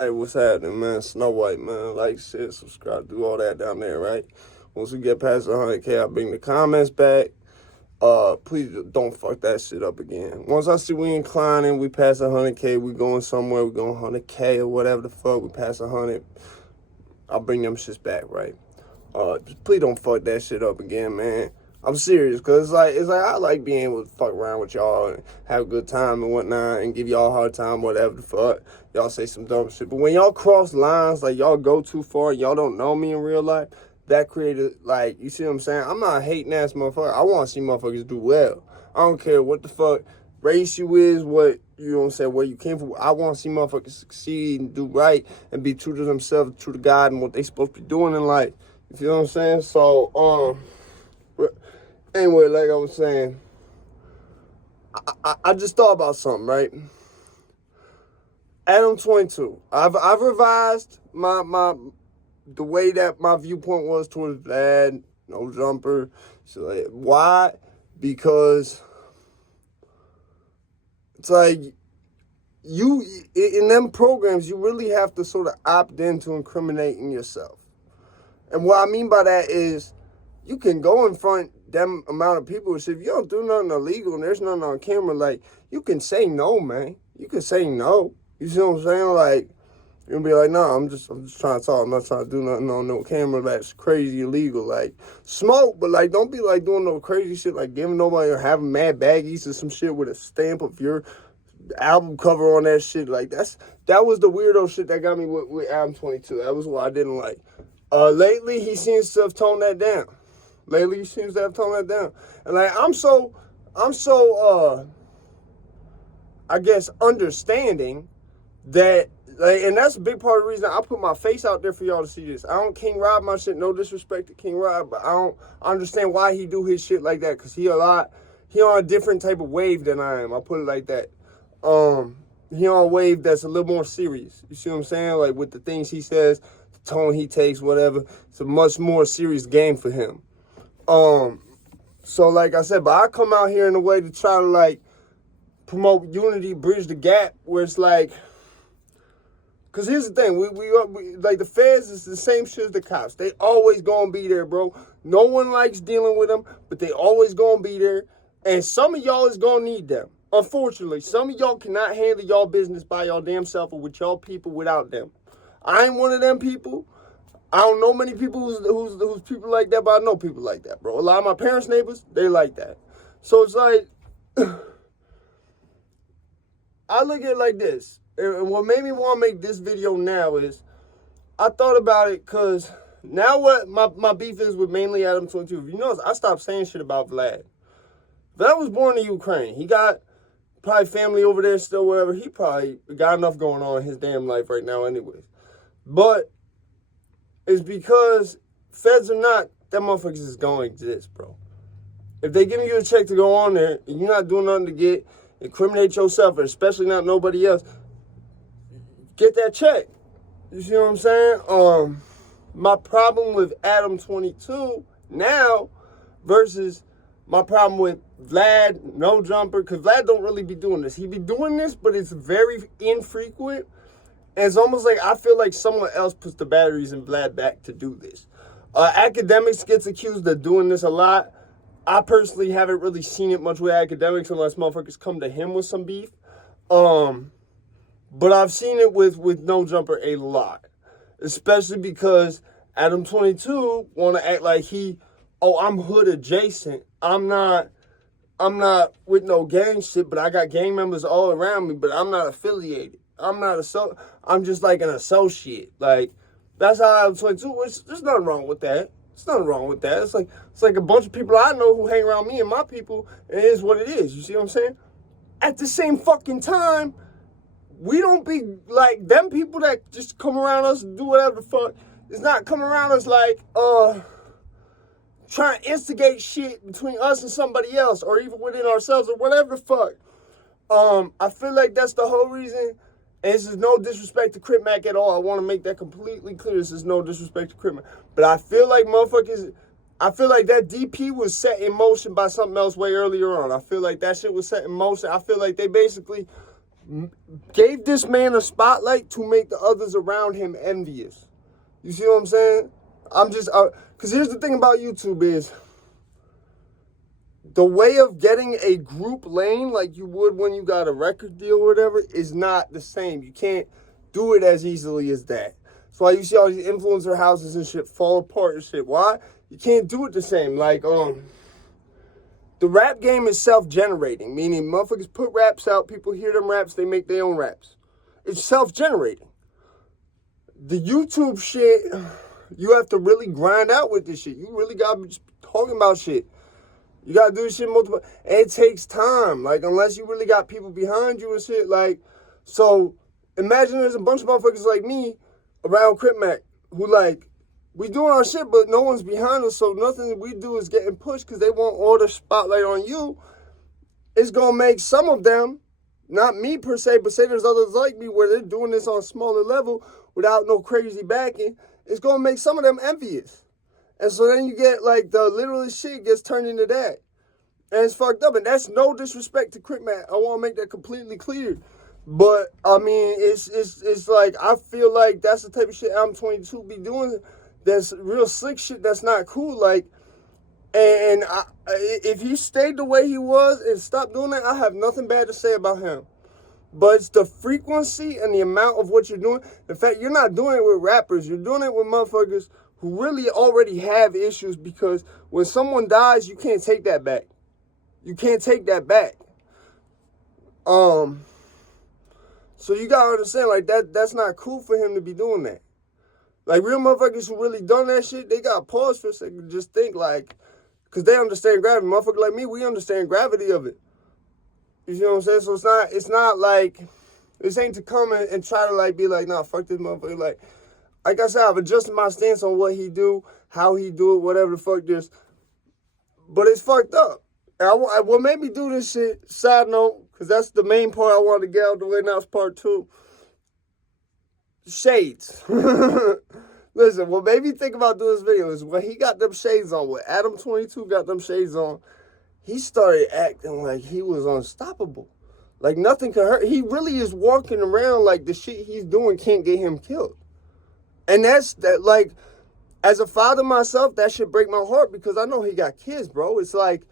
Hey, what's happening, man? Snow White, man. Like, share, subscribe, do all that down there, right? Once we get past 100K, I'll bring the comments back. Please don't fuck that shit up again. Once I see we inclining, we pass 100K, we going somewhere, we going 100K or whatever the fuck, we pass 100, I'll bring them shits back, right? Just please don't fuck that shit up again, man. I'm serious, cause it's like I like being able to fuck around with y'all and have a good time and whatnot and give y'all a hard time, whatever the fuck. Y'all say some dumb shit. But when y'all cross lines, like y'all go too far, y'all don't know me in real life, that created, like, you see what I'm saying? I'm not a hating ass motherfucker. I want to see motherfuckers do well. I don't care what the fuck race you is, what, you know what I'm saying, where you came from. I want to see motherfuckers succeed and do right and be true to themselves, true to God and what they supposed to be doing in life. You feel what I'm saying? So, anyway, like I was saying, I just thought about something, right? Adam22. I've revised the way that my viewpoint was towards Vlad, no jumper. So like, why? Because it's like you in them programs, you really have to sort of opt into incriminating yourself. And what I mean by that is you can go in front them amount of people and say, if you don't do nothing illegal and there's nothing on camera, like, you can say no, man. You can say no. You see what I'm saying? Like, you'll be like, no, I'm just trying to talk. I'm not trying to do nothing on no camera that's crazy illegal. Like, smoke, but like, don't be like doing no crazy shit, like giving nobody or having mad baggies or some shit with a stamp of your album cover on that shit. Like, that was the weirdo shit that got me with Adam22. That was what I didn't like. Lately, he seems to have toned that down. And like, I'm so, I guess, understanding that, like, and that's a big part of the reason I put my face out there for y'all to see this. I don't King Rob my shit, no disrespect to King Rob, but I understand why he do his shit like that, because he on a different type of wave than I am. I put it like that. He on a wave that's a little more serious. You see what I'm saying? Like, with the things he says, the tone he takes, whatever. It's a much more serious game for him. So like I said, but I come out here in a way to try to, like, promote unity, bridge the gap, where it's like, because here's the thing, we like, the feds is the same shit as the cops. They always gonna be there, bro. No one likes dealing with them, but they always gonna be there. And some of y'all is gonna need them. Unfortunately, some of y'all cannot handle y'all business by y'all damn self or with y'all people without them. I ain't one of them people. I don't know many people who's people like that, but I know people like that, bro. A lot of my parents' neighbors, they like that. So it's like, I look at it like this. And what made me want to make this video now is, I thought about it because now what my beef is with mainly Adam22. If you notice, I stopped saying shit about Vlad. Vlad was born in Ukraine. He got probably family over there still, whatever. He probably got enough going on in his damn life right now anyways. But it's because feds or not, that motherfuckers is going to exist, bro. If they giving you a check to go on there and you're not doing nothing to incriminate yourself, or especially not nobody else, get that check. You see what I'm saying? My problem with Adam22 now versus my problem with Vlad, no jumper, because Vlad don't really be doing this. He be doing this, but it's very infrequent. And it's almost like I feel like someone else puts the batteries in Vlad back to do this. Academics gets accused of doing this a lot. I personally haven't really seen it much with academics unless motherfuckers come to him with some beef. But I've seen it with no jumper a lot. Especially because Adam22 want to act like I'm hood adjacent. I'm not with no gang shit, but I got gang members all around me, but I'm not affiliated. I'm just like an associate. Like, that's how I'm 22. There's nothing wrong with that. It's like a bunch of people I know who hang around me and my people, and it is what it is. You see what I'm saying? At the same fucking time, we don't be like them people that just come around us and do whatever the fuck. It's not coming around us like trying to instigate shit between us and somebody else, or even within ourselves, or whatever the fuck. I feel like that's the whole reason. And this is no disrespect to Crip Mac at all. I want to make that completely clear. This is no disrespect to Crip Mac. But I feel like that DP was set in motion by something else way earlier on. I feel like that shit was set in motion. I feel like they basically gave this man a spotlight to make the others around him envious. You see what I'm saying? I'm just, because here's the thing about YouTube is, the way of getting a group lane like you would when you got a record deal or whatever is not the same. You can't do it as easily as that. That's why you see all these influencer houses and shit fall apart and shit. Why? You can't do it the same. Like, the rap game is self-generating, meaning motherfuckers put raps out, people hear them raps, they make their own raps. It's self-generating. The YouTube shit, you have to really grind out with this shit. You really gotta be talking about shit. You gotta do this shit multiple, and it takes time. Like, unless you really got people behind you and shit. Like, so imagine there's a bunch of motherfuckers like me around Crip Mac who, like, we doing our shit, but no one's behind us, so nothing that we do is getting pushed because they want all the spotlight on you. It's gonna make some of them, not me per se, but say there's others like me where they're doing this on a smaller level without no crazy backing. It's gonna make some of them envious. And so then you get, like, the literalest shit gets turned into that. And it's fucked up. And that's no disrespect to Crip Mac. I want to make that completely clear. But, I mean, it's like, I feel like that's the type of shit Adam22 be doing. That's real slick shit that's not cool. Like, and if he stayed the way he was and stopped doing that, I have nothing bad to say about him. But it's the frequency and the amount of what you're doing. In fact, you're not doing it with rappers. You're doing it with motherfuckers who really already have issues, because when someone dies, you can't take that back. You can't take that back. So you gotta understand, like, that's not cool for him to be doing that. Like, real motherfuckers who really done that shit, they got pause for a second, just think, like, because they understand gravity. Motherfuckers like me, we understand gravity of it. You see what I'm saying? So it's not like, this ain't to come and try to, like, be like, nah, fuck this motherfucker. Like I said, I've adjusted my stance on what he do, how he do it, whatever the fuck this. But it's fucked up. And what made me do this shit, side note, because that's the main part I wanted to get out of the way, now it's part 2. Shades. Listen, what made me think about doing this video is when he got them shades on, when Adam22 got them shades on, he started acting like he was unstoppable. Like, nothing could hurt. He really is walking around like the shit he's doing can't get him killed. And that's, that, like, as a father myself, that should break my heart, because I know he got kids, bro. It's like,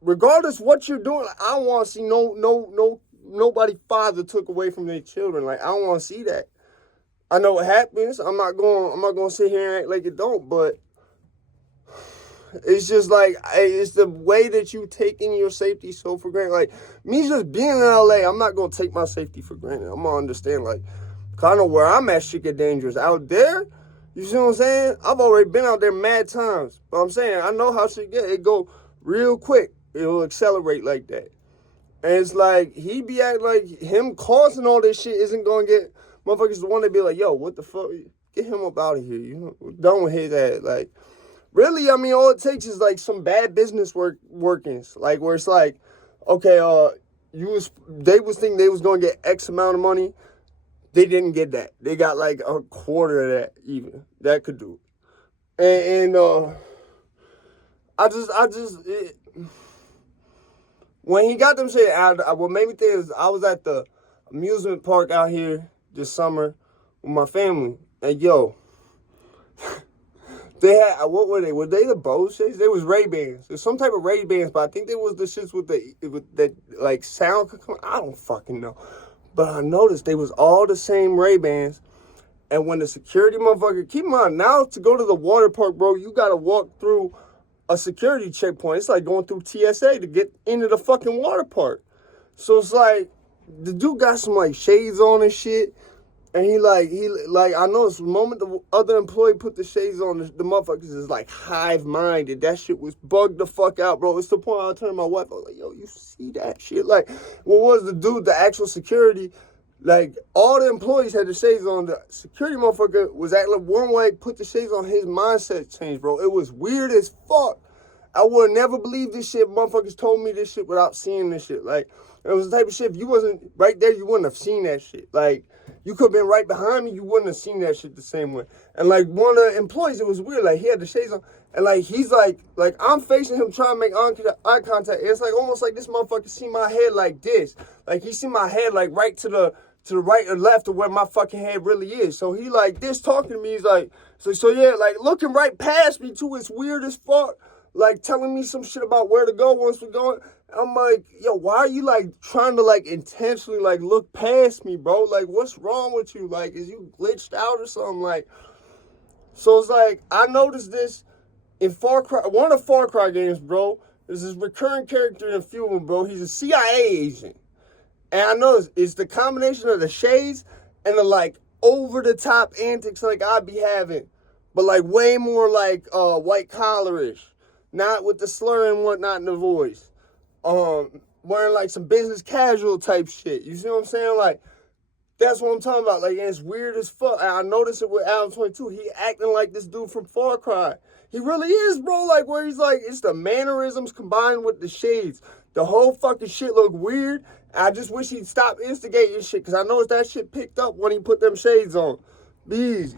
regardless what you're doing, I don't want to see nobody father took away from their children. Like, I don't want to see that. I know what happens. I'm not going to sit here and act like it don't, but it's just like, it's the way that you taking your safety so for granted. Like, me just being in LA, I'm not going to take my safety for granted. I'm going to understand, like, cause I know where I'm at, shit get dangerous. Out there, you see what I'm saying? I've already been out there mad times. But I'm saying, I know how shit get. It go real quick. It'll accelerate like that. And it's like, he be acting like him causing all this shit isn't going to get motherfuckers the one to be like, yo, what the fuck? Get him up out of here. You know, we're done with his ass. Like, really, I mean, all it takes is, like, some bad business workings. Like, where it's like, okay, they was thinking they was going to get X amount of money. They didn't get that. They got, like, a quarter of that even. That could do it. And when he got them shit, what made me think is I was at the amusement park out here this summer with my family. And, yo, they had, what were they? Were they the Bose shades? They was Ray-Bans. There's some type of Ray-Bans, but I think they was the shits with that, like, sound could come. I don't fucking know. But I noticed they was all the same Ray-Bans. And when the security motherfucker, keep in mind, now to go to the water park, bro, you got to walk through a security checkpoint. It's like going through TSA to get into the fucking water park. So it's like, the dude got some, like, shades on and shit. And he I noticed the moment the other employee put the shades on, the motherfuckers is, like, hive-minded. That shit was bugged the fuck out, bro. It's the point I turned to my wife. I was like, yo, you see that shit? Like, what was the dude, the actual security? Like, all the employees had the shades on. The security motherfucker was acting one way, put the shades on, his mindset changed, bro. It was weird as fuck. I would never believe this shit. Motherfuckers told me this shit without seeing this shit. Like, It was the type of shit, if you wasn't right there, you wouldn't have seen that shit. Like, you could have been right behind me, you wouldn't have seen that shit the same way. And, like, one of the employees, it was weird. Like, he had the shades on. And, like, he's like, I'm facing him trying to make eye contact. And it's, like, almost like this motherfucker see my head like this. Like, he see my head, like, right to the right or left of where my fucking head really is. So he, like, this talking to me, he's like, so yeah, like, looking right past me, too. It's weird as fuck. Like, telling me some shit about where to go once we're going. I'm like, yo, why are you, like, trying to, like, intentionally, like, look past me, bro? Like, what's wrong with you? Like, is you glitched out or something? Like, so it's like, I noticed this in Far Cry, one of the Far Cry games, bro. There's this recurring character in a few of them, bro. He's a CIA agent. And I noticed it's the combination of the shades and the, like, over-the-top antics like I be having. But, like, way more, like, white-collarish. Not with the slur and whatnot in the voice. Wearing like some business casual type shit. You see what I'm saying? Like, that's what I'm talking about. Like, and it's weird as fuck. And I noticed it with Adam22. He acting like this dude from Far Cry. He really is, bro. Like, where he's like, it's the mannerisms combined with the shades. The whole fucking shit look weird. I just wish he'd stop instigating shit, because I noticed that shit picked up when he put them shades on. Be easy.